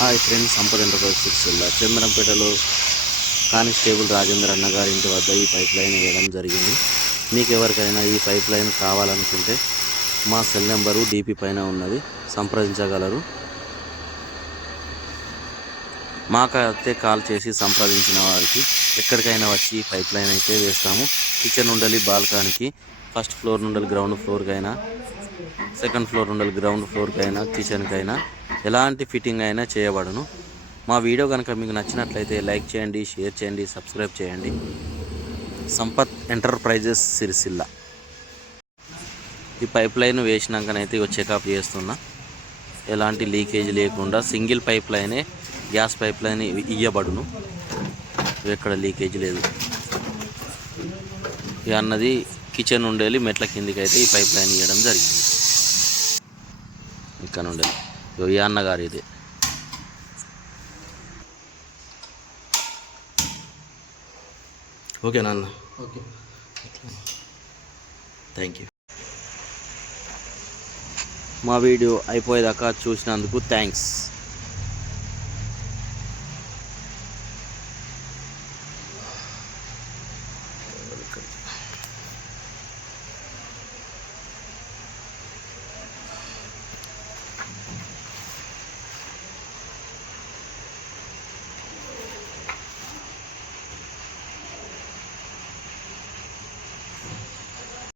Hi friends, సంపద enterprises జిల్లా చంద్రంపేటలో constable Rajendra అన్న గారి ఇంటి వద్ద ఈ పైప్ లైన్ వేయడం జరిగింది. మీకు ఎవరికైనా ఈ పైప్ లైన్ కావాలనుకుంటే మా సెల్ నెంబరు DP పైన ఉన్నది, సంప్రదించగలరు. మాకైతే కాల్ చేసి సంప్రదించిన వారికి ఎక్కడికైనా వచ్చి ఈ పైప్ లైన్ అయితే వేస్తాము. కిచెన్ నుండి బాల్కనీకి, ఫస్ట్ ఫ్లోర్ నుండి గ్రౌండ్ ఫ్లోర్కైనా, సెకండ్ ఫ్లోర్ నుండి గ్రౌండ్ ఫ్లోర్కైనా, కిచెన్కైనా ఎలాంటి ఫిట్టింగ్ అయినా చేయబడును. మా వీడియో కనుక మీకు నచ్చినట్లయితే లైక్ చేయండి, షేర్ చేయండి, సబ్స్క్రైబ్ చేయండి. సంపత్ ఎంటర్ప్రైజెస్ సిరిసిల్ల. ఈ పైప్ లైన్ వేసినాకనైతే చెకప్ చేస్తున్నా. ఎలాంటి లీకేజ్ లేకుండా సింగిల్ పైప్ లైనే గ్యాస్ పైప్ లైన్ ఇయ్యబడును. ఎక్కడ లీకేజ్ లేదు. ఇక అన్నది కిచెన్ ఉండేది మెట్ల కిందికి అయితే ఈ పైప్ లైన్ ఇవ్వడం జరిగింది. ఇక్కడ ఉండేది ఈ అన్నగారు ఇది. ఓకేనా అన్న? Okay, thank you. మా వీడియో అయిపోయేదాకా చూసినందుకు థ్యాంక్స్.